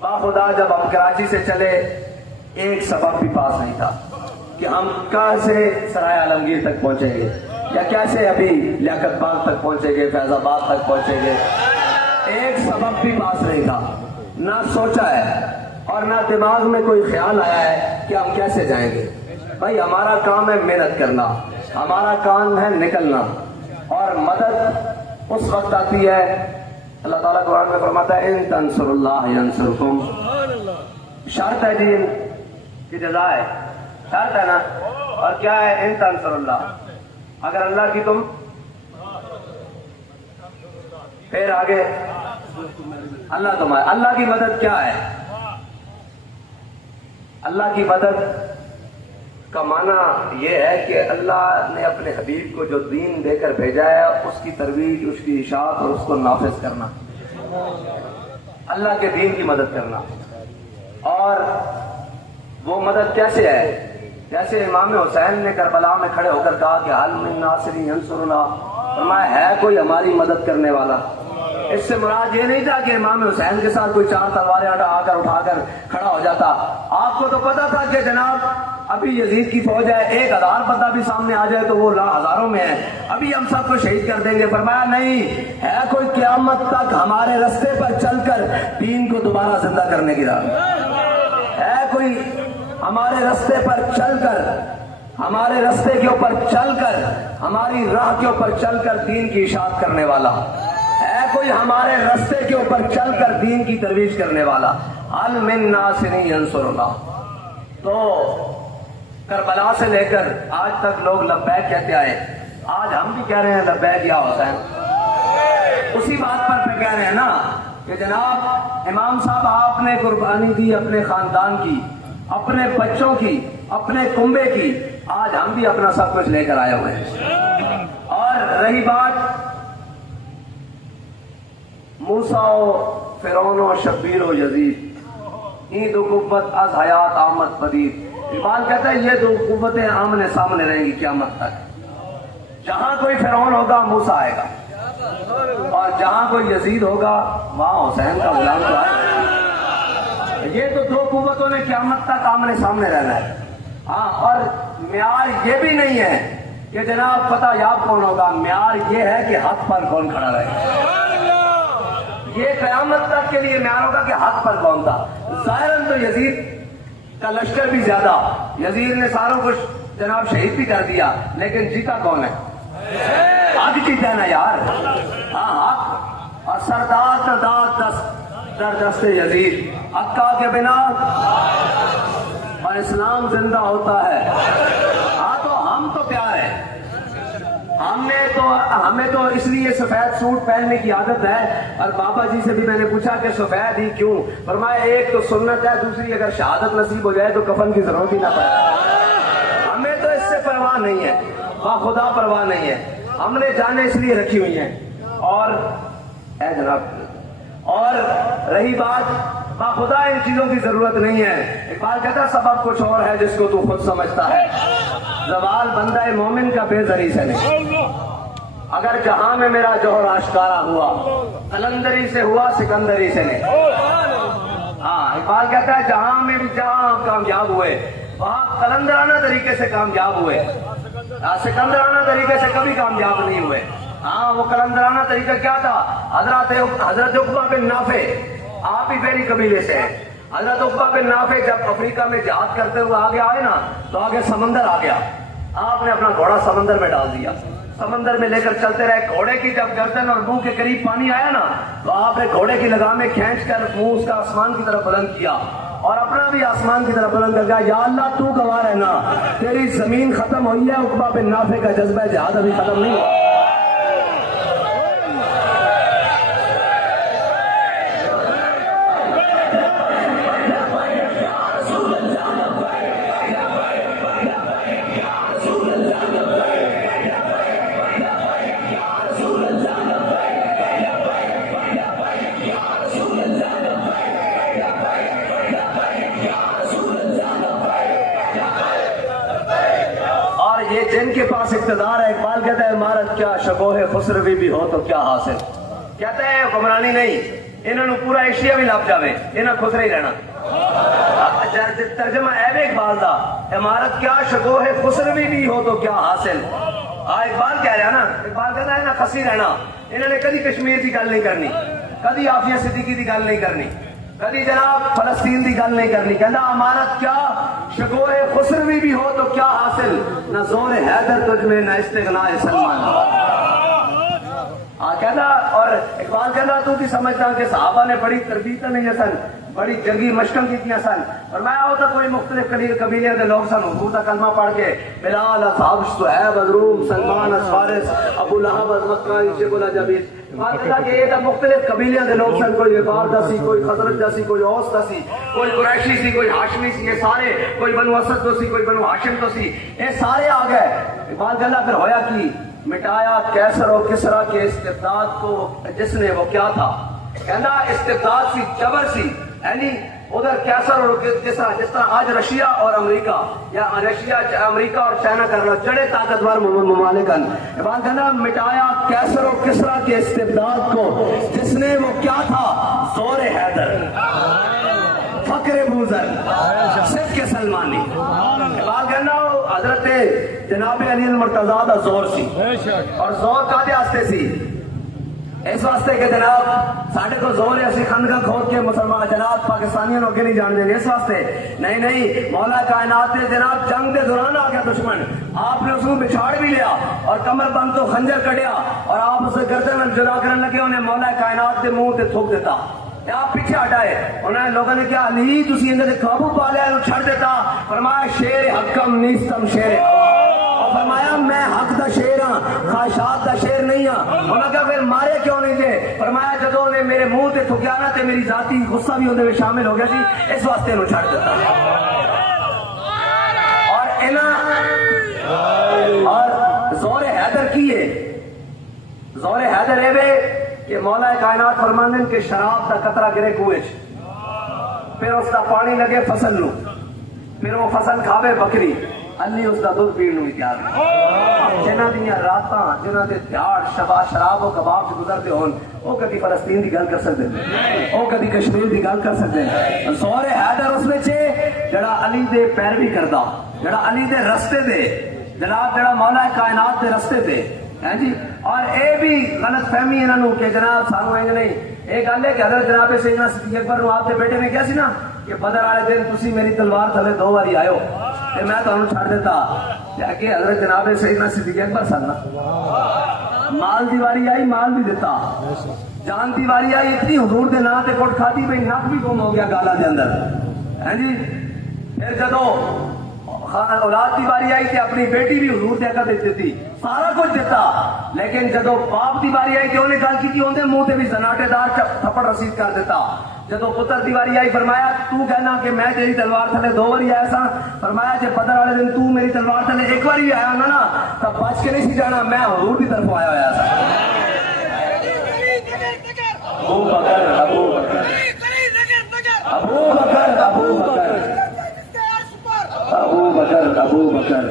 باخدا جب ہم کراچی سے چلے ایک سبب بھی پاس نہیں تھا کہ ہم کہاں سے سرائے عالمگیر تک پہنچیں گے یا کیسے ابھی لیاقت باغ تک پہنچیں گے، فیض آباد تک پہنچیں گے. ایک سبب بھی پاس نہیں تھا، نہ سوچا ہے اور نہ دماغ میں کوئی خیال آیا ہے کہ ہم کیسے جائیں گے. بھائی ہمارا کام ہے محنت کرنا، ہمارا کام ہے نکلنا، اور مدد اس وقت آتی ہے. اللہ تعالیٰ قرآن میں فرماتا ہے ان تنصر اللہ ینصرکم. شرط ہے جی کی جزا ہے، شرط ہے نا. اور کیا ہے؟ ان تنصر اللہ، اگر اللہ کی تم، پھر آگے اللہ تمہارے. اللہ کی مدد کیا ہے؟ اللہ کی مدد کا معنی یہ ہے کہ اللہ نے اپنے حبیب کو جو دین دے کر بھیجا ہے اس کی ترویج، اس کی اشاعت اور اس کو نافذ کرنا، اللہ کے دین کی مدد کرنا. اور وہ مدد کیسے ہے؟ جیسے امام حسین نے کربلا میں کھڑے ہو کر کہا کہ حل من ناصر ینصرنا، فرمایا ہے کوئی ہماری مدد کرنے والا. اس سے مراد یہ نہیں تھا کہ امام حسین کے ساتھ کوئی چار تلواریں اٹھا کر کھڑا ہو جاتا. آپ کو تو پتا تھا کہ جناب ابھی یزید کی فوج ہے، 1000 بندہ بھی سامنے آ جائے تو وہ ہزاروں میں ہے، ابھی ہم سب کو شہید کر دیں گے. فرمایا نہیں، ہے کوئی قیامت تک ہمارے رستے پر چل کر دین کو دوبارہ زندہ کرنے کی راہ، ہے کوئی ہمارے رستے پر چل کر، ہمارے رستے کے اوپر چل کر، ہماری راہ کے اوپر چل کر دین کی اشاعت کرنے والا، ہے کوئی ہمارے رستے کے اوپر چل کر دین کی ترویج کرنے والا. حل من ناصر ینصرنا. تو کربلا سے لے کر آج تک لوگ لبیک کہتے آئے، آج ہم بھی کہہ رہے ہیں لبیک یا حسین. اسی بات پر کہہ رہے ہیں نا کہ جناب امام صاحب آپ نے قربانی دی اپنے خاندان کی، اپنے بچوں کی، اپنے کنبے کی، آج ہم بھی اپنا سب کچھ لے کر آئے ہوئے ہیں. اور رہی بات موسیٰ و فرعون و شبیر و یزید، این دو قوت از حیات آمد پدید. اقبال کہتا ہے یہ دو قوتیں آمنے سامنے رہیں گی قیامت تک. جہاں کوئی فرعون ہوگا موسیٰ آئے گا، اور جہاں کوئی یزید ہوگا وہاں حسین کا غلام تو آئے گا. یہ تو دو قوتوں نے قیامت تک آمنے سامنے رہنا ہے. ہاں، اور معیار یہ بھی نہیں ہے کہ جناب فتح یاب کون ہوگا، معیار یہ ہے کہ حق پر کون کھڑا رہے گا. یہ قیامت تک کے لیے معیار ہوگا کہ حق پر کون تھا. ظاہراً تو یزید کا لشکر بھی زیادہ، یزید نے ساروں کو جناب شہید بھی کر دیا، لیکن جیتا کون ہے؟ حق جیتا ہے نا یار. ہاں حق. اور سردار داد در دست یزید، حقا کے بنا اور اسلام زندہ ہوتا ہے. ہاں تو ہم تو پیار ہے، ہمیں تو اس لیے سفید سوٹ پہننے کی عادت ہے. اور بابا جی سے بھی میں نے پوچھا کہ سفید ہی کیوں؟ فرمایا ایک تو سنت ہے، دوسری اگر شہادت نصیب ہو جائے تو کفن کی ضرورت ہی نہ پڑے. ہمیں تو اس سے پرواہ نہیں ہے، باخدا پرواہ نہیں ہے. ہم نے جانیں اس لیے رکھی ہوئی ہیں. اور اے جناب، اور رہی بات باخدا ان چیزوں کی ضرورت نہیں ہے. اقبال کہتا ہے سبب کچھ اور ہے جس کو تو خود سمجھتا ہے، زوال بندہ مومن کا بے ذری سے نہیں. اگر جہاں میں میرا جوہر آشکارا ہوا، قلندری سے ہوا سکندری سے نہیں. ہاں اقبال کہتا ہے جہاں میں بھی جہاں کامیاب ہوئے وہاں قلندرانہ طریقے سے کامیاب ہوئے، سکندرانہ طریقے سے کبھی کامیاب نہیں ہوئے. ہاں وہ قلندرانہ طریقہ کیا تھا؟ حضرت عقبہ بن نافع، آپ ہی بیری قبیلے سے ہیں. حضرت عقبہ بن نافع جب افریقہ میں جہاد کرتے ہوئے آگے آئے نا تو آگے سمندر آ گیا. آپ نے اپنا گھوڑا سمندر میں ڈال دیا، سمندر میں لے کر چلتے رہے. گھوڑے کی جب گردن اور منہ کے قریب پانی آیا نا تو آپ نے گھوڑے کی لگامیں کھینچ کر منہ اس کا آسمان کی طرف بلند کیا اور اپنا بھی آسمان کی طرف بلند کر دیا. یا اللہ تو گواہ رہنا، تیری زمین ختم ہوئی ہے، عقبہ بن نافع کا جذبہ جہاد ابھی ختم نہیں ہوا. جن کے پاس اقتدار ہے، اقبال کہتا ہے عمارت کیا شکوہ خسروی بھی ہو تو کیا حاصل. کہتا ہے حکمرانی نہیں، انہوں نے پورا ایشیا بھی لب جاوے انہاں خسرے ہی رہنا. ترجمہ ایوے اقبال دا عمارت کیا شگو ہے خسروی بھی ہو تو کیا حاصل. اقبال کہہ رہا نا, اقبال کہتا ہے نا خسی رہنا. انہوں نے کدی کشمیر کی گل نہیں کرنی, کدی عافیہ صدیقی کی گل نہیں کرنی, کدی جناب فلسطین کی گل نہیں کرنی. کہنا امانت کیا شگو ہے خسروی بھی ہو تو کیا حاصل, نہ زور حیدر تجھ میں نہ استغناء سلمان. کہنا, اور اقبال کہنا تو بھی سمجھتا کہ صحابہ نے بڑی تربیت نہیں سن, بڑی جنگی مشقیں کی سن. اور میں ہوتا کوئی مختلف قبیلے کے لوگ سن حضور کا کلمہ پڑھ کے بلال اصحاب صہیب از روم سلمان از فارس ابو لہب از مکہ شیخ الجبیر. کہ یہ تو مختلف قبیلے کے لوگ سن, کوئی وقار دا سی, کوئی خزرج دا سی, کوئی اوس دا سی, کوئی قریشی سی, کوئی ہاشمی سی, یہ سارے, کوئی بنو اسد تو سی, کوئی بنو ہاشم تو سی, یہ سارے آ گئے. اقبال کہنا پھر ہویا کی مٹایا کیسر و کسرا کے استبداد کو جس نے وہ کیا تھا. کہنا استبداد سی, جبر سی, یعنی ادھر کیسر اور کسرا جس طرح آج رشیا اور امریکہ یا رشیا امریکہ اور چائنا کرنا چڑے طاقتور ممالکن. اقبال کہنا مٹایا کیسر و کسرا کے استبداد کو جس نے وہ کیا تھا, زور حیدر فقر بوزر صدق کے سلمانی. اقبال کہنا حضرت جناب علی المرتضیٰ دا زور سی, اور زور کادے واسطے سی, اس واسطے کہ جناب ساڈے کو زور ہے اسی خندقاں کھود کے مسلمان جناب پاکستانیوں کو نہیں جان دیں. اس واسطے نہیں مولا کائنات نے جناب جنگ دے دوران آ گیا دشمن, آپ نے اس کو بچھاڑ بھی لیا اور کمر بند تو خنجر کٹیا اور آپ اسے گردن میں جدا کرنے لگے, انہیں مولا کائنات کے منہ تے تھوک دیتا. آپ پیچھے ہٹائے, انہوں نے لوگوں نے کیا علی تسی اندر قابو پا لیا, چھڑ دیتا. فرمایا شیر حکم نیستم شیر, اور فرمایا میں حق دا شیر ہاں, خواہشات دا شیر نہیں ہاں. انہوں نے کہا پھر مارے کیوں نہیں جے. فرمایا جدو نے میرے منہ تے تھکیا نا تے میری ذاتی غصہ بھی اندر شامل ہو گیا سی, اس واسطے انہوں چھڑ دیتا. اور زور حیدر کی ہے, زور حیدر ہے کہ مولا کائنات فرماندن کہ شراب دا قطرہ گرے کوئے چ, پھر اس دا پانی لگے فصل نو, پھر وہ فصل کھاوے بکری, علی اس دا دودھ پین نو تیار. جنہاں دیاں راتاں جنہاں دے دیہاڑ شبا شراب و کباب سے گزرتے ہون, وہ کدی فلسطین دی گل کر سکتے ہیں, وہ کدی کشمیر دی گل کر سکتے ہیں. زور حیدر اس میں چھے جڑا علی دے پیروی کردا, جڑا علی دے رستے دے جناب جڑا مولا کائنات دے رستے دے جی. اور اے بھی غلط فہمی انہوں کہ جناب سانو انج نہیں. ایک گل ہے کہ حضرت جناب سیدنا صدیق اکبر نو آپ کے بیٹے نے کیا سی نا کہ بدر والے دن تسی میری تلوار تھلے 2 باری آئے ہو تے میں تانوں چھڑ دیتا. کہ حضرت جناب سیدنا صدیق اکبر سن مال دی واری آئی, مال بھی دیتا, جان دی واری آئی, اتنی حضور دے نام تے کوٹ کھاتی بھئی نک بھی گم ہو گیا گالا دے اندر جی. پھر جدو اولاد دی باری آئی تے اپنی بیٹی بھی حضور دے اگے دیتی, سارا کچھ دیتا. لیکن جدو باپ دی باری آئی تے انہیں گل کی اندر منہ تے بھی زناٹے دار تھپڑ رسید کر دیتا. جدو پتر دی باری آئی فرمایا تو کہنا کہ میں تیری تلوار تھلے 2 باری آیا سا. فرمایا جے بدر والے دن تو میری تلوار تھلے 1 باری آیا نا تب بچ کے نہیں سی جانا, میں حضور دی طرف آیا ہوا سا. ابو بکر ابو بکر ابو بکر ابو بکر ابو بکر ابو بکر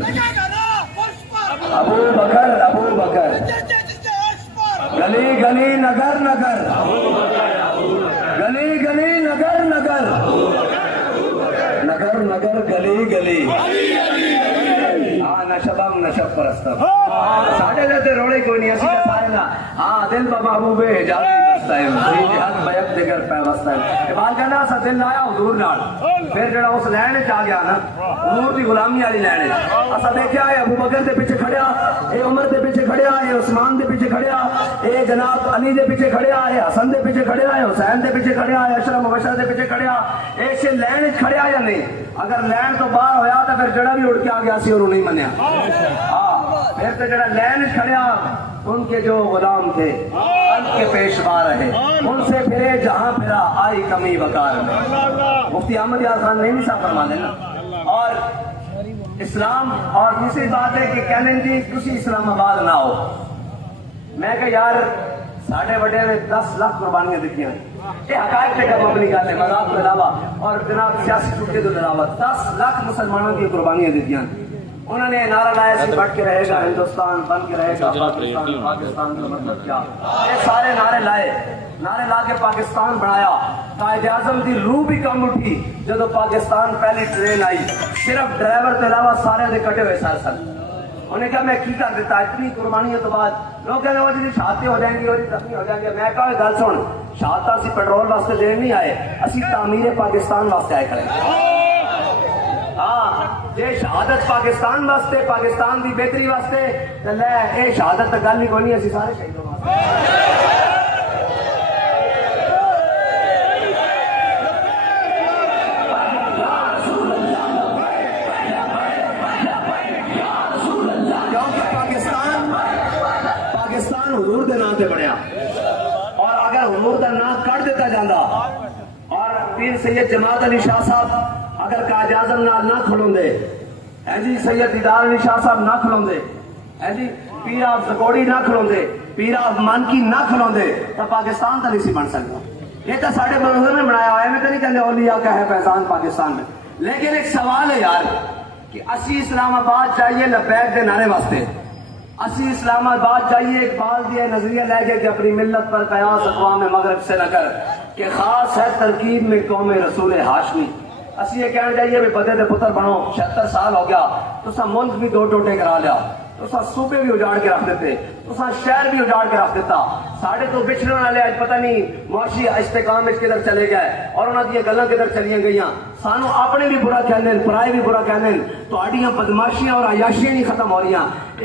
ابو بکر ابو بکر گلی گلی نگر نگر, گلی گلی نگر نگر, نگر نگر گلی گلی. ہاں نشبم نشب پرستم ساڑھے جاتے روڑے کوئی نہیں اسی کا سارے نا. ہاں دل بابو بے حجابی بستا ہے, جہاں بیک دیگر پیوستا ہے. اقبال کہنا اسا دل لایا حضور نال, پھر جڑا اس لین چ آ گیا نا حضور دی غلامی والی لین, اسا دیکھیا اے ابو بکر دے پیچھے کھڑیا, اے عمر دے پیچھے کھڑیا, اے عثمان دے پیچھے کھڑیا, اے جناب علی دے پیچھے کھڑیا, اے حسن دے پیچھے کھڑیا, اے حسین دے پیچھے کھڑیا, اے اشرف مبشر دے پیچھے کھڑیا. اے سے لین وچ کھڑیا یا نہیں؟ اگر لین تو باہر ہویا تو پھر جڑا بھی اڑ کے آ گیا سی اور نہیں منیا. ہاں پھر تو جڑا لین وچ کھڑیا ان کے جو غلام تھے ان کے پیشوا رہے, ان سے پھرے جہاں پھرا آئی کمی وقار میں. مفتی احمد یار خان نہیں صاحب فرما دینا. اور اسلام اور دوسری بات ہے کہ کہنے جی کسی اسلام آباد نہ ہو. میں کہ یار ساڑھے بڑے نے 10 لاکھ قربانیاں دیتی ہیں, یہ حقائق سے کم اپنی گل ہے, مذاق کے علاوہ اور جناب سیاسی چھٹے کے علاوہ 10 لاکھ مسلمانوں کی قربانیاں دیتی ہیں. انہوں نے نعرہ لایا سی بٹ کے رہے گا ہندوستان, بن کے رہے گا پاکستان, پاکستان کا مطلب کیا, یہ سارے نعرے لائے. نعرے لا کے پاکستان بنایا. قائد اعظم دی روح بھی کم اٹھی جدو پاکستان پہلی ٹرین آئی. صرف ڈرائیور کے علاوہ سارے دے کٹے ہوئے سر سن. انہیں کہا میں کی کر دیتا اتنی قربانیوں تو بعد. لوگ کہنے وہ جی شہادتیں ہو جائیں گی اور زخمی ہو جائیں گے. میں کہا گل سن, شہادت اسی پیٹرول واسطے دین نہیں آئے, اسی تعمیر پاکستان واسطے آئے کھڑے. ہاں یہ شہادت پاکستان واسطے, پاکستان دی بہتری واسطے لے اے شہادت تو گل نہیں کوئی نہیں, اسی سارے شہیدوں واسطے. حضور دے نام تے بنیا, اور اگر حضور دا نام کٹ دیتا جاندہ اور پیر سید جماعت علی شاہ صاحب اگر قائد اعظم نال نہ کھلوندے, جی سید دیدار علی شاہ صاحب نہ کھلوندے, جی پیر آپ زکوڑی نہ کھلوندے, پیر آپ مانکی نہ کھلوندے, تو پاکستان تو نہیں سی بن سکتا. یہ تو ساڑھے بزرگوں نے بنایا ہوا ہے, میں تو نہیں کہتے اولیاء کا ہے فیضان پاکستان میں. لیکن ایک سوال ہے یار کہ اسی اسلام آباد چاہیے لبیک دے نعرے واسطے, اسی اسلام آباد چاہیے اقبال دیا نظریہ لے کے کہ اپنی ملت پر قیاس اقوام مغرب سے نہ کر, کہ خاص ہے ترکیب میں قوم رسول ہاشمی. اسی یہ کہنا چاہیے بھی بدے دے پتر بنو, 76 سال ہو گیا تو سا ملک بھی دو ٹوٹے کرا لیا, تو سا صوبے بھی اجاڑ کے رکھ دیتے, تو سا شہر بھی اجاڑ کے رکھ دیتا. ساڑھے تو بچھڑنے والے آج پتہ نہیں معاشی استحکام اس کدھر چلے گئے اور انہوں نے یہ گلاں کدھر چلیاں گئیاں. سانو اپنے بھی برا کہنے, پرائے بھی برا کہنے, تو آڈیاں بدماشیاں اور عیاشیاں نہیں ختم ہو رہی.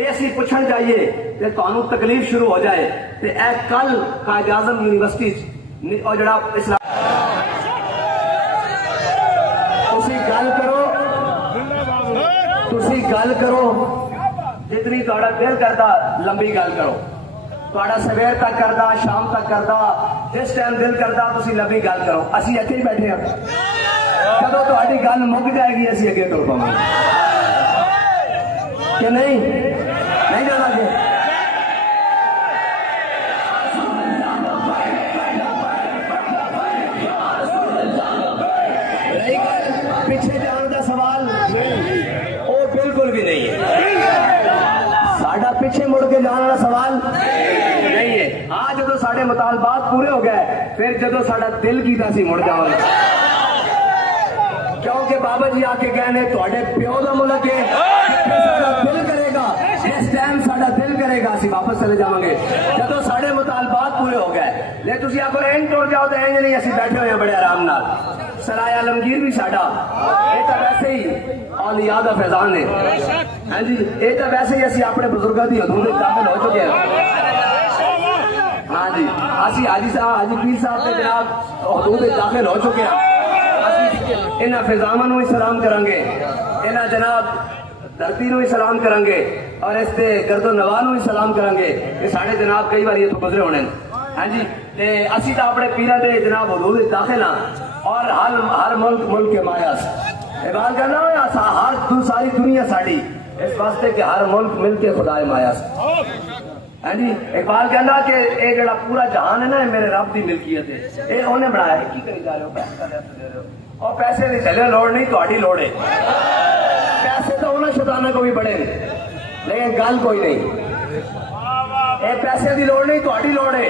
یہ اسی پوچھنا چاہیے کہ تانوں تکلیف شروع ہو جائے تے اے کل قائد اعظم یونیورسٹی اور جڑا اسلام تسی گل کرو جتنی تہاڈا دل کردا لمبی گل کرو, تہاڈا سویر تک کردا شام تک کردا جس ٹائم دل کردا تسی لمبی گل کرو. اسی اتنے ہی بیٹھے ہیں, جدو تہاڈی گل مک جائے گی اسی اگے تر پاواں گے کہ نہیں جانا جی. پیچھے جان کا سوال وہ بالکل بھی نہیں ہے, ساڈا پیچھے مڑ کے جانے کا سوال نہیں ہے. ہاں جدو سارے مطالبات پورے ہو گئے پھر جدو ساڈا دل کیتا سی مڑ جاؤں گے, کیونکہ بابا جی آ کے کہنے تھوڑے پیو کا ملک ہے, دل کرے گا جس ٹائم ساڈا دل کرے گا اسی واپس چلے جاؤں گے جدو سارے مطالبات پورے ہو گئے. لیکن تھی آپ اینڈ ٹوڑ جاؤ تو اینج نہیں, اسی بیٹھے ہوئے ہیں بڑے آرام نال. سرائے عالمگیر بھی ساڈا, یہ تو ویسے ہی اولیاء دا فیضان ہے. ہاں جی یہ تو ویسے ہی اسی اپنے بزرگوں کی حدود داخل ہو چکے ہیں. ہاں جی اسی حاجی صاحب حاجی پیر صاحب کے جناب حدود داخل ہو چکے ہیں. انہاں فضاماں نوں سلام کریں گے, انہاں جناب دھرتی نوں سلام کریں گے, اور اس تے گرد و نواح نوں سلام کریں گے کہ ساڈے جناب کئی بار یہ تو گزرے ہونے. ہاں جی اسی تو اپنے پیرا دے جناب حدود داخل ہاں, اور ہر ملک کے مایاس اقبال کہنا ہر ساری دنیا ساڑی اس واسطے کہ ہر ملک مل کے خدا مایاس. ہاں جی اقبال کہنا کہ یہ جڑا پورا جہان ہے نا میرے رب کی ملکیت ہے, یہ انہیں بنایا ہے. کی کری جا رہے ہو, پیسہ دے رہے ہو, اور پیسے نہیں چلے, لوڑ نہیں تہاڈی لوڑ ہے. پیسے تو انہیں شیطاناں کو بھی بڑے لیکن گل کوئی نہیں, اے پیسے دی لوڑ نہیں تہاڈی لوڑ ہے.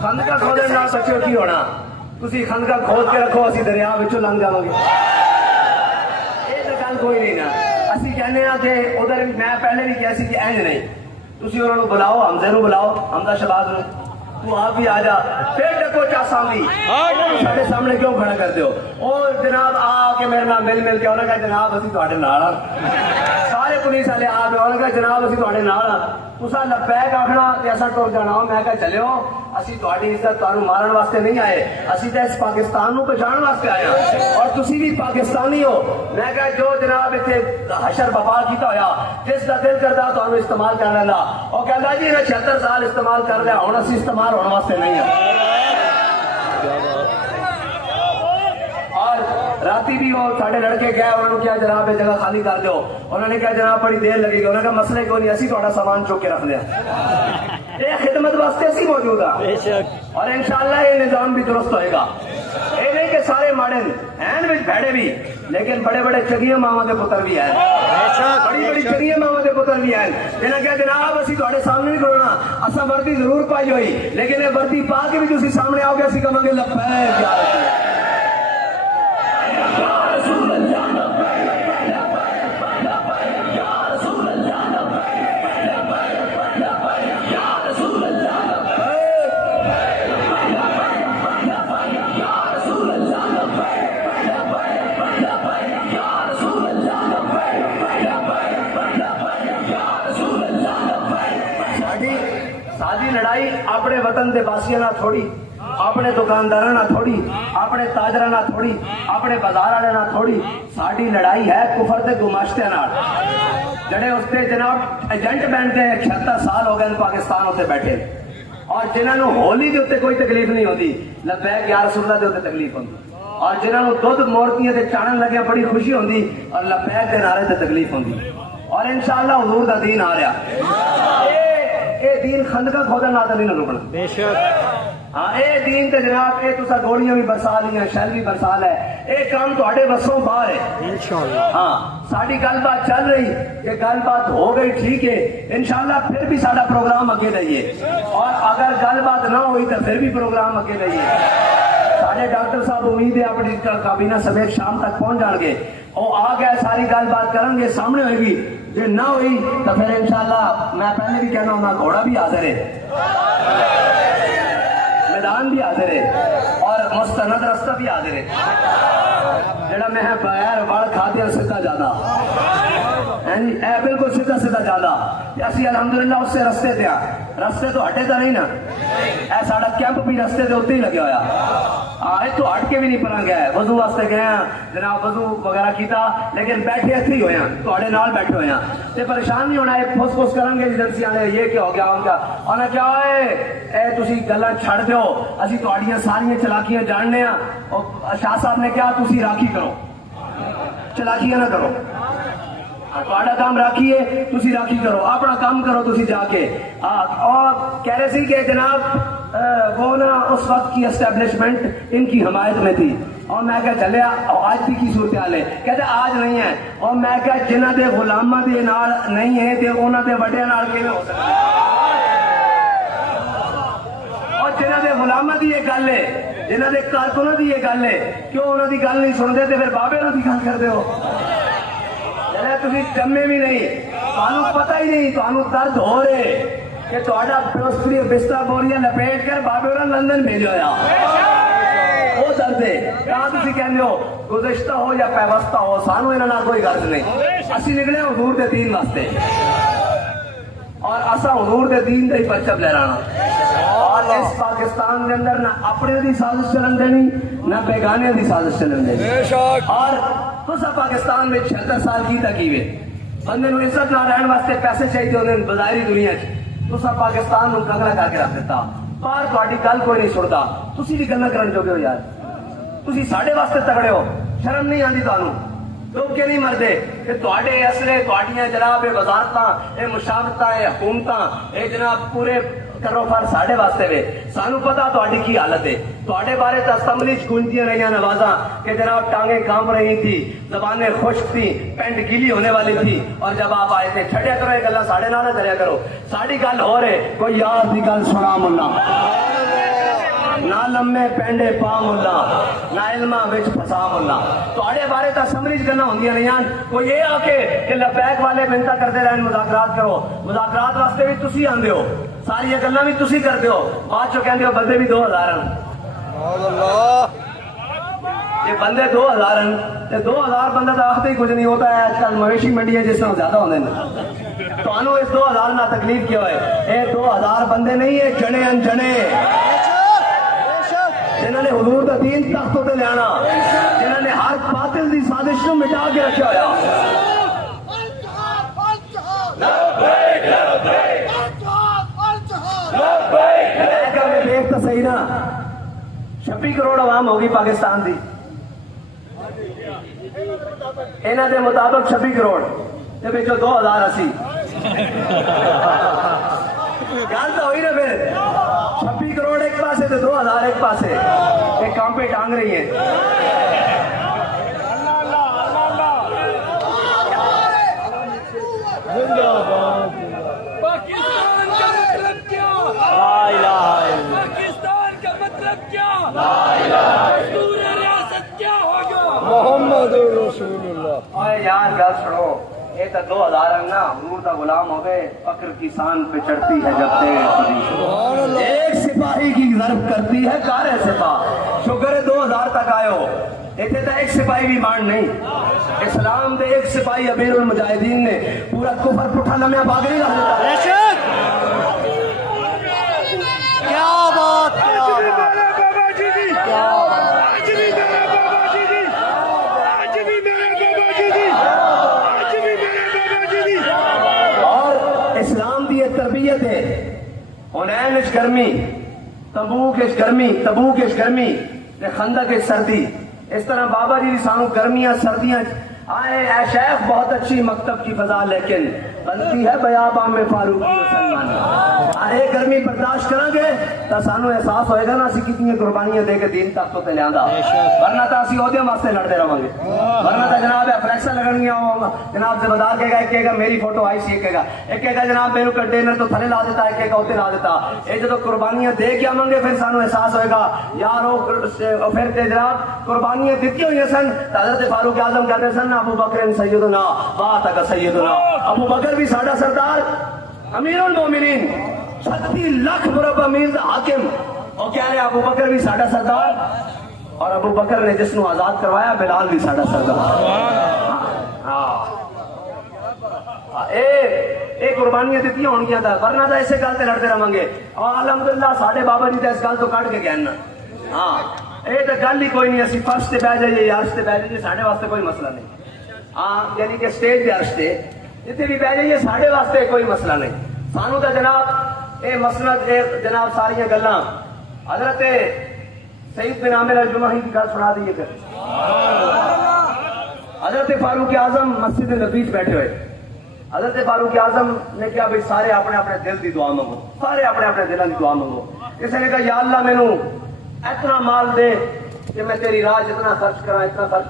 خندقہ کھودنے نہ سچو کی ہونا, تسی خندقہ کھود کے رکھو اسی دریا وچوں لنگ جاواں گے. یہ تو گل کوئی نہیں نا. اسی کہنے ہیں کہ ادھر میں پہلے بھی کہا سی کہ اینج نہیں, تسی انہوں نے بلاؤ, حمزے نو بلاؤ, حمزہ شہباز نو, تو آپ بھی آ جا, پھر ڈکو چاسامی سارے سامنے کیوں کھڑا کرتے ہو. اور جناب آ کے میرے نام مل کے انہوں نے کہا جناب اسی تہاڈے نال ہاں, سارے پولیس والے آ کے انہوں نے کہا جناب اسی تہاڈے نال ہاں. تسا لبیک آخنا تے اساں ٹر جانا. میں کہا چلو اسی تہاڈی عزت تانوں مارن واسطے نہیں آئے, اسی تے اس پاکستان نو بچاؤن واسطے آئے ہاں, اور تسی بھی پاکستانی ہو. میں کہا جو جناب اتنے حشر بپا کیتا ہویا جس دا دل کردا تانوں استعمال کر لینا. اور کہندا جی نے 76 سال استعمال کر لیا, ہن اسی استعمال ہونے واسطے نہیں ہے. اور راتی بھی وہ ساڑھے لڑکے گئے, انہوں نے کیا جناب یہ جگہ خالی کر دو. انہوں نے کہا جناب بڑی دیر لگے گی. انہوں نے کہا مسئلے کوئی نہیں, اسی تھوڑا سامان چوک کے رکھ لیا. یہ خدمت واسطے اسی موجود ہے, اور انشاءاللہ یہ نظام بھی درست ہوئے گا. یہ نہیں نہیں کہ سارے ماڑے ہیں بھڑے بھی، لیکن بڑے بڑے چنگیاں ماواں دے پتر بھی ہیں، بڑی بڑی چنگیاں ماواں دے پتر بھی ہیں جنہاں کہ جناب اسی تہاڈے سامنے نہیں کھڑنا، اساں وردی ضرور پائی ہوئی لیکن یہ وردی پا کے بھی تسی سامنے آؤ گے اسی کہاں گے لبیک یا رسول اللہ، لڑائی اپنے وطن دے باسیاں نہ تھوڑی، اپنے دکانداراں نہ تھوڑی، اپنے تاجراں نہ تھوڑی، اپنے بازار والے نہ تھوڑی، ساڈی لڑائی ہے کفر تے گماشتیاں نال جڑے اس تے جناب ایجنٹ بنتے ہیں 76 سال ہو گئے پاکستان اتنے بیٹھے اور جنہاں نو ہولی دے اتنے کوئی تکلیف نہیں ہوتی، لبیک یا رسول اللہ دے اتنے تکلیف ہوتی، اور جنہاں نو دودھ مورتیاں تے چانن لگے بڑی خوشی ہوندی اور لبیک دے نعرے تے تکلیف ہوندی، اور انشاءاللہ حضور دا دین آ رہا، اے دین خندقہ کھودن نہ نہیں رکنا، بے شک ہاں اے دین تے جناب اے تسا گولیاں بھی برسا لیاں، شیل بھی برسا لے، اے کام تہاڈے بسوں باہر ہے انشاءاللہ، ہاں ساڈی گل بات چل رہی، یہ گل بات ہو گئی ٹھیک ہے، انشاءاللہ پھر بھی ساڈا پروگرام اگے لائیے، اور اگر گل بات نہ ہوئی تو پھر بھی پروگرام اگے لائیے، سارے ڈاکٹر صاحب امید ہے اپنی کابینہ سمیت شام تک پہنچ جان گے، وہ آ گئے ساری گل بات کریں گے، سامنے ہوئے گی، جی نہ ہوئی تو پھر انشاءاللہ میں پہلے بھی کہنا ہوں گھوڑا بھی حاضر ہے، میدان بھی حاضر ہے، اور مستند رستہ بھی حاضر ہے، جڑا میں بغیر وڑ کھا دیا سیدھا جانا، اے بالکل سیدھا سیدھا جانا، اسی الحمدللہ اس سے رستے تے رستے تو ہٹے تو نہیں نا، اے ساڑا کیمپ بھی رستے دے اتنے ہی لگیا ہوا، تو ہٹ کے بھی نہیں پڑا گیا، وضو واسطے گئے ہیں جناب، وضو وغیرہ کیتا لیکن بیٹھے اتنے ہی ہوئے ہیں، تھوڑے نال بیٹھے ہوئے ہیں، تے پریشان نہیں ہونا، پھس پھس کریں گے ایجنسی والے یہ کیا ہو گیا ان کا، انہیں کیا ہوئے اے تسی گلاں چھڑ دیو، اسی تہاڈیاں ساریاں چلاکیاں جاننے ہیں، اور شاہ صاحب نے کہا تسی راکھی کرو، چلاکیاں نہ کرو، تہاڈا کام راکھی ہے تسی راکھی کرو، اپنا کام کرو تسی جا کے، اور کہہ رہے سی کہ جناب وہ نا اس وقت کی اسٹیبلشمنٹ ان کی حمایت میں تھی، اور میں کہا چلے آج بھی کی صورتحال ہے، کہتے آج نہیں ہے، اور میں کہا جنہ دے غلاماں دے نال نہیں ہے تے انہاں دے وڈیاں نال کیویں ہو سکدا، اور جنہ دے غلاماں دی یہ گل ہے، جنہ دے کارکناں دی یہ گل ہے، کیوں انہاں دی گل نہیں سنتے تے پھر بابے انہاں دی گل کردے ہو، تسی جمے بھی نہیں، تانوں پتہ ہی نہیں، تانوں درد ہو رہے کہ تہاڈا پلسٹری بستر بوریاں لپیٹ کر بابے اور لندن بھیجا ہویا، وہ درد ہے، کہاں تسی کہندے ہو گزشتہ ہو یا پیوستہ ہو، سانوں انہاں نال کوئی غرض نہیں، اسی نکلے حضور دے دین واسطے، اور اساں حضور دے دین دے ہی پرچم لہرانا، اور اس پاکستان کے اندر نہ اپنے دی سازش چلن دینی نہ بیگانے دی سازش چلن دینی، اور تسا پاکستان میں 76 سال کی تکیوے بندے نو عزت نہ رہن واسطے پیسے چاہیے ہونے بظاہری دنیا تسا پاکستان نو کنگلا کر کے رکھ دیتا، باہر تہاڈی گل کوئی نہیں سنتا، تسی بھی گلاں کرن جوگے ہو یار، تسی ساڈے واسطے تگڑے ہو، شرم نہیں آندی تانوں، لوگ کے نہیں مردے کہ تہاڈے اصلے تہاڈیاں جناب اے وزارتاں اے مشاورتاں اے حکومتاں اے جناب پورے کرو فر ساڈے واسطے وے، سانو پتا تہاڈی کی حالت ہے، تہاڈے بارے تو اسمبلی چ گونجدیاں رہیاں نوازاں کہ جناب ٹانگیں کانپ رہی تھی، زبانیں خشک تھی، پینٹ گیلی ہونے والی تھی، اور جب آپ آئے تھے چھڈیا کرو یہ گلاں ساڈے نال کریا کرو، ساڈی گل ہو رہے کوئی یار دی گل سنا ملا، نہ لمے پینڈے پا ملا، نہ علماں وچ پھسا ملا، تہاڈے بارے تو اسمبلی چ گلاں ہوندیاں رہیاں، کوئی یہ آ کے کہ لبیک والے منتا کرتے رہن مذاکرات کرو، مذاکرات واسطے بھی تسی آندے ہو، ساری گلاں بھی تسی کرتے ہو، بعد چو کہندے ہو بندے بھی 2000 ہیں، یہ بندے 2000 ہیں، تے 2000 بندہ تو آخر ہی کچھ نہیں ہوتا ہے، آج کل مویشی منڈیاں جس طرح زیادہ ہوندے ہیں، تانوں اس 2000 نہ تکلیف کیا ہوئے، اے 2000 بندے نہیں ہے، جنے انجنے جنہوں نے حضور دا دین تختوں تے لیانا، جنہوں نے ہر باطل دی سازش کو مٹا کے رکھا ہویا، دیکھ تو صحیح نا 26 کروڑ عوام ہوگی پاکستان دی، انہاں دے مطابق 26 کروڑ تے وچوں 2000 اسی گل تو ہوئی نا، پھر 26 کروڑ ایک پاسے تو 2000 ایک پاسے ایک کام پہ ٹانگ رہی ہیں. پاکستان کا مطلب کیا؟ پاکستان کا مطلب کیا؟ دستور ریاست کیا ہوگا؟ محمد رسول اللہ. اوے یار گل سنو, یہ تو 2000 نا حضور کا غلام ہو گئے. فقر کی سان پہ چڑھتی ہے جب تیز ایک سپاہی کی ضرب کرتی ہے کارے سپاہ. شکر ہے 2000 تک آئے ہو. اتنے تو ایک سپاہی بھی مان نہیں. اسلام دے ایک سپاہی امیر المجاہدین نے پورا کفر پٹھا لمحہ باغ نہیں رہ دیتا. کیا بات ہے. اور اسلام دی ایک تربیت ہے. حنین اش گرمی, تبوک اش گرمی, تبوک اش گرمی, خندق اش سردی. اس طرح بابا جی سانو گرمیاں سردیاں آئے. اے شیخ بہت اچھی مکتب کی فضا لیکن بنتی ہے بیابان میں فاروقی مسلمان. آئے گرمی برداشت کریں گے تو سانو احساس ہوئے گا نا اسی کتنی قربانیاں دے کے دین تک تو تے لیاندا. ورنہ تو اسی عہدے واسطے لڑتے رہاں گے. ورنہ تو جناب فلیکساں لگنگیاں ہوگا. جناب زمیندار کہے گا, ایک کہے گا میری فوٹو آئی سی, ایک کہے گا جناب میرے کنٹینر تو تھلے لا دیتا, ایک کہے گا اتنے لا دیتا. یہ جب قربانیاں دے کے آؤں گے پھر سانو احساس ہوئے گا یار وہ پھر جناب قربانیاں دیتی ہوئی ہیں سن. حضرت فاروق اعظم کہتے سن ابو بکر سیدنا باتک سیدنا. ابو بکر بھی ساڈا سردار امیر المومنین 36 لاکھ مربع میل دا حاکم. اور کہہ رہے ابو بکر بھی ساڈا سردار. اور ابو بکر نے جس نو آزاد کروایا بلال بھی ساڈا سردار. اے قربانیاں دیتی ہونگیاں دا. ورنہ تو ایسے گل تے لڑتے رہاں گے. اور الحمدللہ ساڈے بابا جی تے اس گل تو کٹ کے گئے نا. ہاں یہ تو گل ہی کوئی نہیں. اسی فرش تے بہ جائیے یا عرش تے بہ جائیے ساڈے واسطے کوئی مسئلہ نہیں. ہاں یعنی کہ سٹیج تے عرش تے جتنے بھی بہ جائیے ساڈے واسطے کوئی مسئلہ نہیں. سانو تو جناب اے مسند اے جناب ساری گلاں حضرت سید بن عامر الجمحی کی گل سنا دیے پھر. حضرت فاروق اعظم مسجد نبی بیٹھے ہوئے. حضرت فاروق اعظم نے کہا بھائی سارے اپنے اپنے دل کی دعا منگو. سارے اپنے اپنے دلوں کی دعا منگو. کسی نے کہا یا اللہ مینو اتنا مال دے کہ میں تیری راہ اتنا خرچ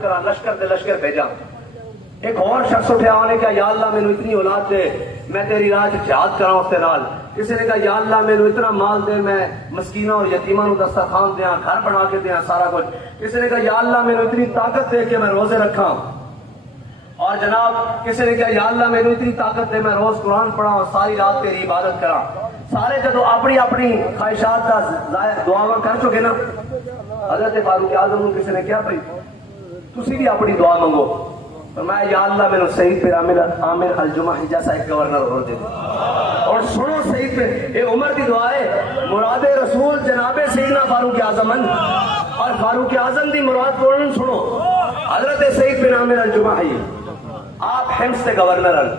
کرا لشکر دے لشکر بھیجا. ایک اور شخص اٹھا انہوں نے کہا یا اللہ مینو اتنی اولاد دے میں تیری راہ جہاد کرا اس کے نال. کسی نے کہا یا اللہ مینو اتنا مال دے میں مسکینوں اور یتیماں نو دسترخوان دیاں, گھر بنا کے دیاں, سارا کچھ. کسی نے کہا یا اللہ مینو اتنی طاقت دے کہ میں روزے رکھاں. اور جناب کسی نے کہا یا اللہ مینو اتنی طاقت دے میں روز قرآن پڑھا اور ساری رات تیری عبادت کرا. سارے جدو اپنی اپنی خواہشات کا دعا کر چکے نا, حضرت فاروق اعظم نے کسی نے کیا بھائی تسی بھی اپنی دعا منگو. فرمایا یا اللہ میں سعید بن عامر الجمحی جیسا ایک گورنر اور دے. اور سنو سعید بن, یہ عمر کی دعا ہے. مراد رسول جناب سیدنا فاروق اعظم اور فاروق اعظم دی مراد بولن سنو. حضرت سعید بن عامر الجمحی آپ حمص سے گورنر ہیں.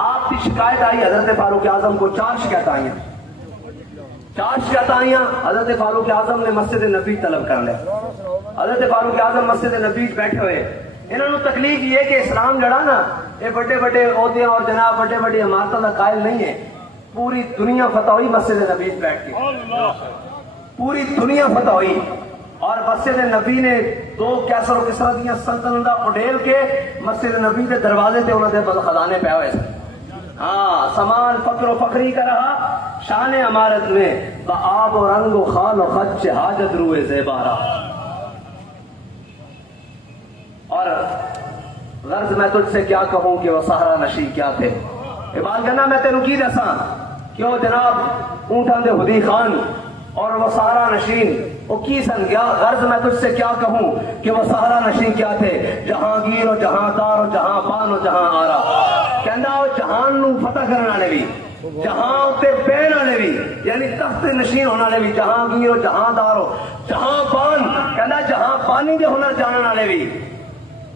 آپ کی شکایت آئی حضرت فاروق اعظم کو. 4 شکایت آئیں. حضرت فاروق اعظم نے مسجد نبی طلب کر لیا. حضرت فاروق اعظم مسجد نبی بیٹھے ہوئے. انہوں نے تکلیف یہ کہ اسلام جڑا نا یہ بڑے بڑے عہدے اور جناب بڑے بڑی عمارتوں کا قائل نہیں ہے. پوری دنیا فتح ہوئی مسجد نبی بیٹھ کے. پوری دنیا فتح ہوئی. اور مسجد نبی نے 2 کیسر و کسرا دیا سلطنت اڈیل کے مسجد نبی کے دروازے تے انہوں نے خزانے پہ ہوئے. ہاں سامان فقر و فخری کا رہا شان عمارت میں آب و رنگ و خال و خط حاجت روئے زیبارہ. اور غرض میں تجھ سے کیا کہوں کہ وہ صحرا نشی کیا تھے. بات کرنا میں تینوں کی دساں کہ وہ جناب اونٹاں دے ہدی خان اور وہ صحرا نشین وہ کی سن گیا. غرض میں تجھ سے کیا کہوں کہ وہ صحرا نشین کیا تھے. جہانگیر و جہاں دار و جہاں بان و جہاں آرا. کہندا وہ جہان نو فتح کرنے والے بھی جہاں تے پہن والے بھی یعنی تخت نشین ہونے والے بھی جہانگیر و جہاں دار و جہاں بان. کہندا جہاں پانی دے ہنر جاننے والے بھی.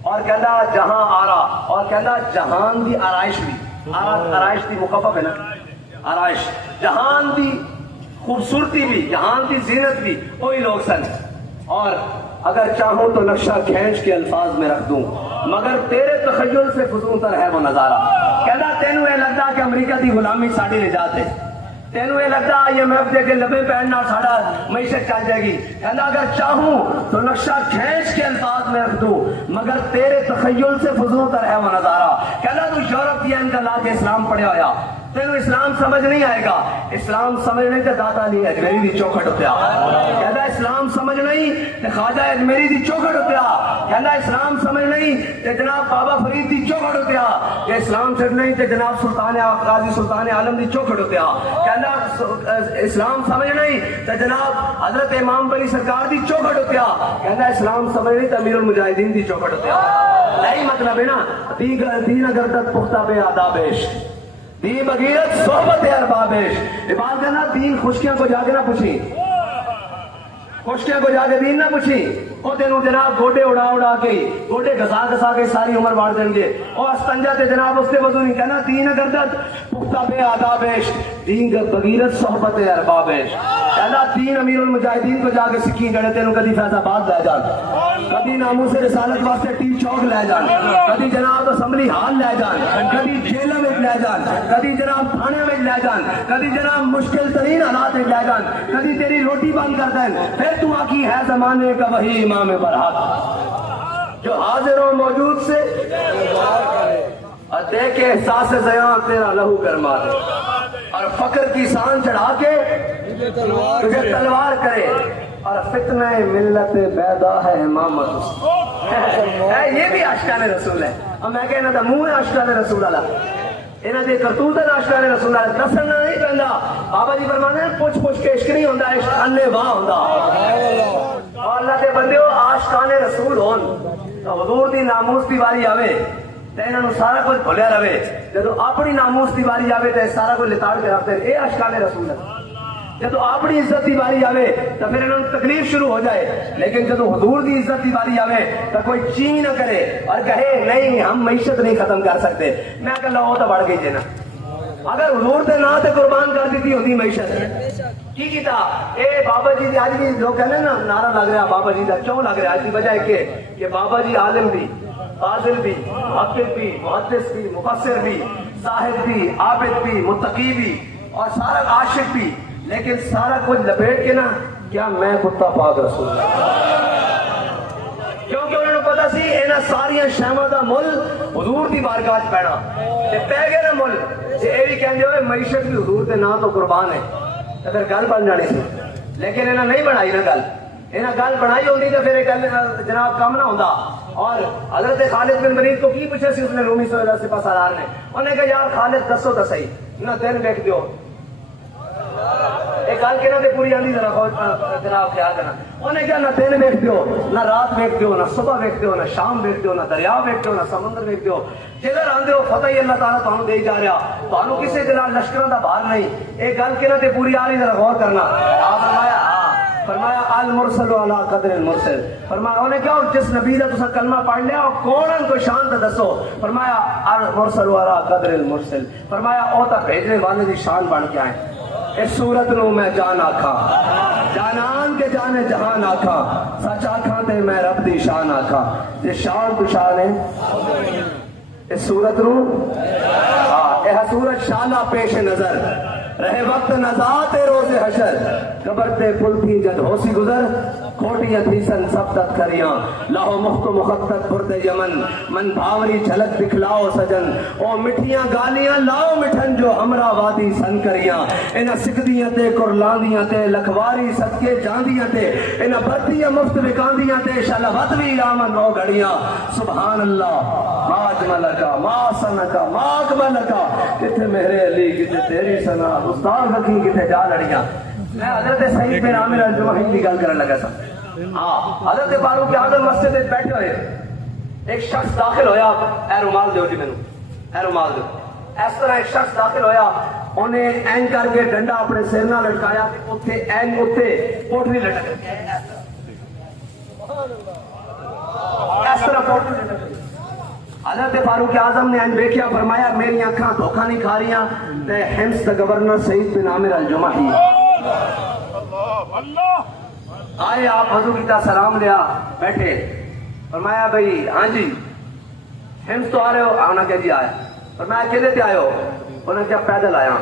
اور کہندا جہاں آرا. اور کہندا جہان دی آرائش بھی. آرائش دی مخفف ہے نا آرائش. جہان دی خوبصورتی بھی جہان کی زینت بھی وہی لوگ سن. اور اگر چاہوں تو نقشہ کھینچ کے الفاظ میں رکھ دوں مگر تیرے تخیل سے فزون تر ہے وہ نظارہ. کہنا تینوں یہ لگتا کہ امریکہ دی غلامی ساڑی نجات ہے. تینوں یہ لگتا IMF دے کے لبے پہننا ساڑا معیشت چل جائے گی. کہنا اگر چاہوں تو نقشہ کھینچ کے الفاظ میں رکھ دوں مگر تیرے تخیل سے فضول تر ہے وہ نظارہ. کہنا تو یورپین کا لا کے اسلام پڑھیا ہویا تینوں اسلام سمجھ نہیں آئے گا. اسلام سمجھ نہیں تو داتا علی اجمیری دی چوکھٹ ہوتیا. کہنا اسلام سمجھ نہیں تو خواجہ اجمیری دی چوکھٹ ہوتیا. کہنا اسلام سمجھ نہیں تو جناب بابا فرید دی چوکھٹ ہوتیا. کہ اسلام سمجھ نہیں تو جناب قاضی سلطان عالم دی چوکھٹ ہوتیا. کہنا اسلام سمجھ نہیں تو جناب حضرت امام بلی سرکار دی چوکھٹ ہوتیا. کہنا اسلام سمجھ نہیں تو امیر المجاہدین دی چوکھٹ ہوتیا. یہی مطلب ہے نا دین اگر تک پختہ بے آدابش دین بغیرت صحبت اربابش. بات کرنا دین خشکیاں کو جا کے نہ پوچھی خشکیاں کو جا کے دین نہ پوچھی. وہ تینوں جناب گوڈے اڑا کے گوڈے گھسا کے ساری عمر بانٹ دیں گے. اور استنجا تے جناب اس سے وضو نہیں. کہنا دین اگر تک پختہ بے آدابش دین بغیرت صحبت اربابش. کہنا دین امیر المجاہدین کو جا کے سکھی جڑے تینوں کدی فیض آباد لے جان کدی ناموس رسالت واسطے ٹی چوک لے جان کدی جناب اسمبلی ہال لے جان کدی جیلوں میں لے جان کدی جناب تھانے میں لے جان کدی جناب مشکل ترین حالات میں لے جان کدی تیری روٹی بند کر دیں. پھر تو آکی ہے زمانے کا وہی امام برحق جو حاضر و موجود سے اور دیکھے احساس زیاں تیرا لہو گرما دے اور فقر کی سان چڑھا کے تجھے تلوار کرے اور فتنہ ملت بیدا ہے امامت. یہ بھی عاشقان رسول ہے. اور میں کہنا تھا منہ ہے عاشقان رسول اللہ انہاں دے کرتوت ہے عاشقان رسول اللہ. دسنا نہیں پہندا. بابا جی فرماتے ہیں پوچھ کے عشق نہیں ہوندا عشق اننے واہ ہوندا. اور اللہ دے بندیو عاشقان رسول ہون تو حضور دی ناموس دی واری آوے تے انہاں نوں سارا کچھ بھولیا رہے. جدوں اپنی ناموس دی واری آوے تے سارا کچھ لتاڑ کے رکھتے. اے عاشقان رسول ہے. جدو اپنی عزت کی باری آوے تو پھر انہوں تکلیف شروع ہو جائے. لیکن جدو حضور کی عزت کی باری آوے تو کوئی چین نہ کرے اور کہے نہیں ہم معیشت نہیں ختم کر سکتے. میں کہ لو تو بڑھ گئی جی نا. اگر حضور تے نہ تے قربان کر دیتی ہوتی معیشت کی کیتا. اے بابا جی آج بھی لوگ کہنے نا نعرہ لگ رہا بابا جی کا. کیوں لگ رہا؟ آج کی وجہ ہے کہ بابا جی عالم بھی فاضل بھی محقق بھی محدث بھی مفسر بھی صاحب بھی عابد بھی متقی بھی اور سارا عاشق بھی. لیکن سارا کچھ لپیٹ کے نا کیا میں کتا پاک رسول کیونکہ انہوں نے پتا سی اینا ساری شہمہ دا مل حضور دی بارگاہ پینا تے پہ گئے نا مل جے اے بھی کہندے ہوئے معیشت بھی حضور دے نا تو قربان ہے اگر گل بن جانی سی. لیکن انہاں نہیں بنائی نا گل. انہاں گل بنائی ہوندی تے پھر گل جناب کم نہ ہوندا. اور حضرت خالد بن ولید کو کی پوچھا سی اس نے رومی سپہ سالار نے. انہوں نے کہا یار خالد دسو تو صحیح نہ دن دیکھ دیو ایک گل کہنا تے پوری آندھی ذرا جناب خیال کرنا. انہیں کیا نہ دن ویکھ دیو نہ رات ویکھ دیو نہ صبح ویکھ دیو نہ شام ویکھ دیو نہ دریا ویکھ دیو نہ سمندر ویکھ دیو. جدھر آندے ہو فتح ہی اللہ تعالیٰ تانوں دے جا رہا. تانوں کسی دے نال لشکراں دا بھار نہیں. ایک گل کہنا تے پوری آ رہی ذرا غور کرنا. آپ فرمایا المرسل علی قدر المرسل. فرمایا انہیں کیا جس نبی دا تسا کلمہ پڑھ لیا اور کون ان کو شان تے دسو. فرمایا المرسل علی قدر المرسل. فرمایا او تا بھیجنے والے دی شان بن کے آئے. اس صورت نو میں جان آکھا جانان کے جانے جہان آکھا سچ آکھا تے میں رب دی شان آکھا. یہ شان تو شان ہے اس صورت نو اے صورت شانہ پیش نظر رہے وقت نزاعت روز حشر. قبر تے پل تھی جد ہو سی گزر کھوٹیاں تھی سن سب تک کریاں لاہو مخت مخطط برد یمن من بھاوری جھلک دکھلاؤ سجن او مٹھیاں گالیاں لاؤ مٹھن جو ہمراہ وادی سن کریاں. انہاں سکھدیاں تے قرلاندیاں تے لکھواری صدقے جاندیاں تے انہاں بردیاں مفت وکاندیاں تے شلوت بھی آمن رو گھڑیاں. سبحان اللہ ما اجملکا ما سنکا ما اکملکا. کتھے میرے علی کتھے تیری سنا استاد حقی کتھے جا لڑیاں. میں حضرت سعید بن عامر الجمحی کی گل کرنے لگا سا. حضرت فاروق اعظم مسجد میں بیٹھے ہوئے ایک شخص داخل ہویا. اے رومال دیو جی مینوں اے رومال دیو. اس طرح ایک شخص داخل ہویا انہیں این کر کے ڈنڈا اپنے سر نہ لٹکایا تے این اوتے پوٹلی لٹک گئی. اس طرح پوٹلی لٹک گئی. حضرت فاروق اعظم نے دیکھا فرمایا میری آنکھاں دھوکھا نہیں کھا رہی تے حمص دا گورنر سعید بن عامر الجمحی آئے. آپ وضو کیتا سلام لیا بیٹھے. فرمایا بھائی ہاں جی حمص تو آ رہے ہو؟ انہوں نے کہا جی آئے. فرمایا کدے تے آئے ہو؟ انہوں نے کہا پیدل آیا.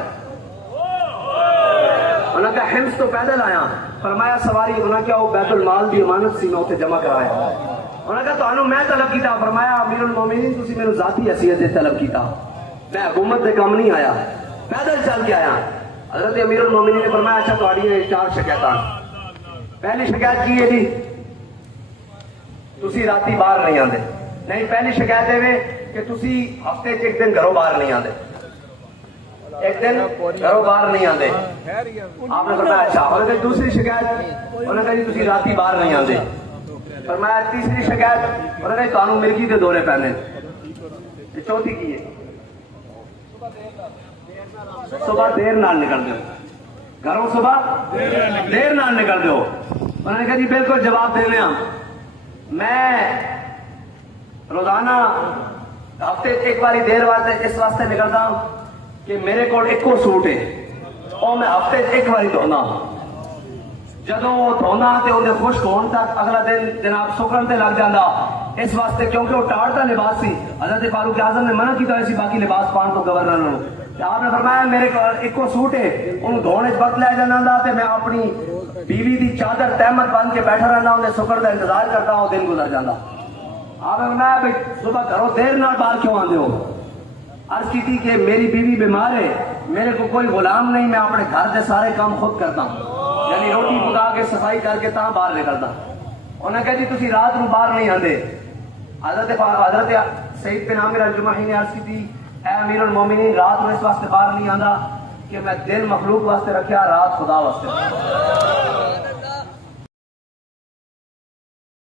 انہوں نے کہا حمص تو پیدل آیا. فرمایا سواری انہوں نے کیا وہ بیت المال دی امانت سی میں اتنے جمع کرایا. انہوں نے کہا تو میں طلب کیتا. فرمایا امیر المومنین تسی میرے ذاتی حیثیت سے طلب کیتا, میں حکومت دے کام نہیں آیا, پیدل چل کے آیا. حضرت امیر المومنین نے فرمایا اچھا تہاڈی 4 شکایتاں. پہلی شکایت کی ہے جی تسی راتی باہر نہیں آندے. نہیں, پہلی شکایت ہے کہ تسی ہفتے ایک دن گھروں باہر نہیں آندے, ایک دن گھروں باہر نہیں آندے. آپ نے فرمایا اچھا. اور دوسری شکایت انہوں نے کہا جی تسی راتی باہر نہیں آندے. فرمایا تیسری شکایت انہوں نے کہا تانوں مرغی دے دورے پیندے. چوتھی کی ہے صبح دیر نال نکل دو گھروں, صبح دیر نال نکل دو. انہوں نے کہا جی بالکل جواب دے لیا. میں روزانہ ہفتے ایک باری دیر واسطے اس واسطے نکلتا ہوں کہ میرے کو ایک سوٹ ہے اور میں ہفتے ایک باری دھونا. جدو وہ دھونا تو انہیں خشک ہونے تک اگلا دن جناب سکن تے لگ جانا. اس واسطے کیونکہ وہ ٹاٹ کا لباس سی, حضرت فاروق اعظم نے منع کیا ایسی باقی لباس پان تو گورنر. آپ نے فرمایا میرے کو ایک سوٹ ہے انہوں دھونے وقت لے جانا تھا تو میں اپنی بیوی دی چادر تحمت بن کے بیٹھا رہنا, انہیں سکن کا انتظار کرتا ہوں, دن گزر جانا. آپ نے فرمایا بھائی صبح گھروں دیر نال باہر کیوں آتے ہو؟ عرض کی تھی کہ میری بیوی بیمار ہے, میرے کو کوئی غلام نہیں, میں اپنے گھر کے سارے کام خود کرتا ہوں, یعنی روٹی پکا کے صفائی کر کے تاں باہر نکلتا. انہوں نے کہا جی تسی رات نو باہر نہیں آندے. حضرت سعید بن عامر الجمحی نے عرض کی تھی اے امیر المومنین رات میں اس واسطے باہر نہیں آندا کہ میں دن مخلوق واسطے رکھیا, رات خدا واسطے.